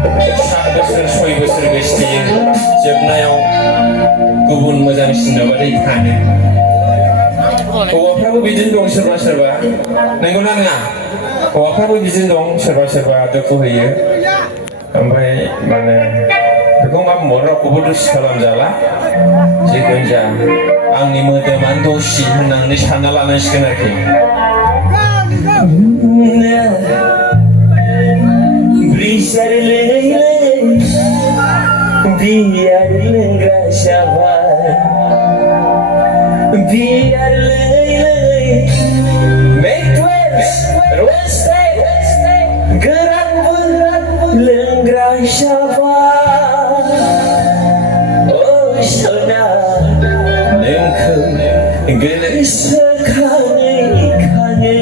5 बोसोर 6 बोसोर गोसोथोयो जोबनायाव गुबुन मोजांसिन नुबाथाय थाङो हौवाफ्राबो बिदिनो दं सोरबा सोरबा नंगौना नङा हौवाफ्राबो बिदिनो दं सोरबा सोरबा दुखु होयो ओमफ्राय माने बेखौ मा बुंबावो रावखौबो दुसि खालामजाला जिखुनु जा आंनि मोदोमानो दसि होननानै सानना लानांसिगोन आरोखि बिसोर बियार लोंग्रा जाबाय बियार गोरानबो लोंग्रा जाबाय ओ सना नोंखौ गोसोखाङै खाङै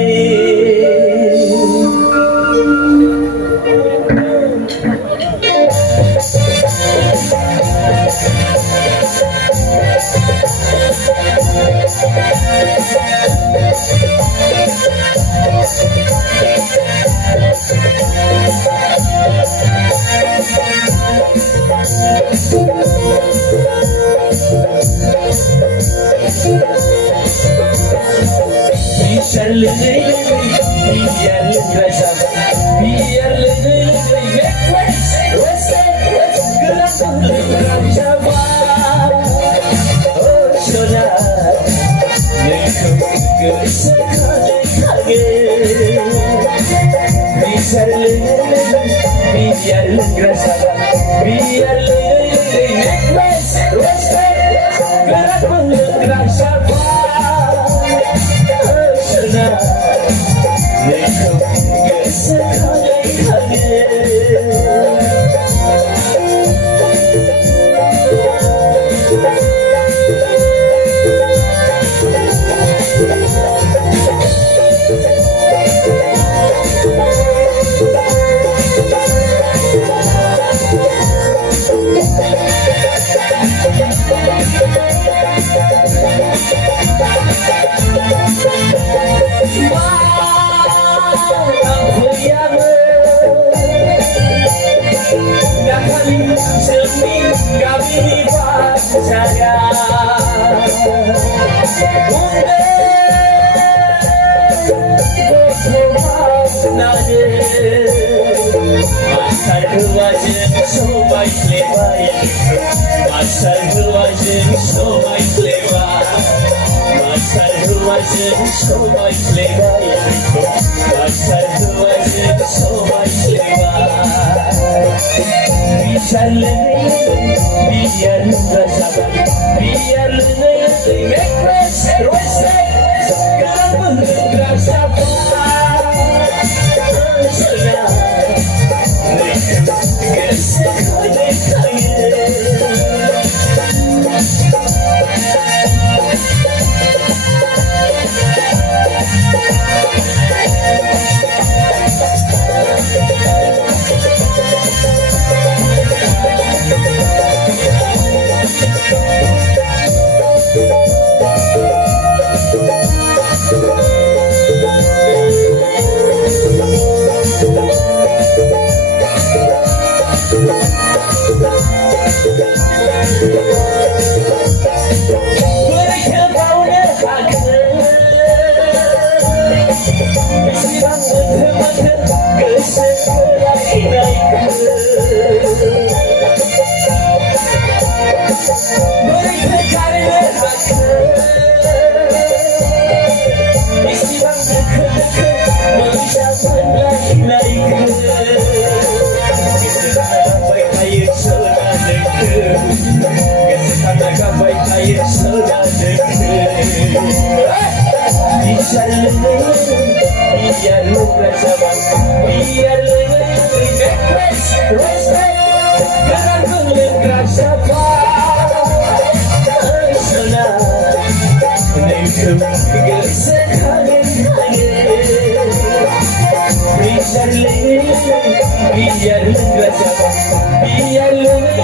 Biar loungra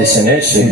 एसेनोसै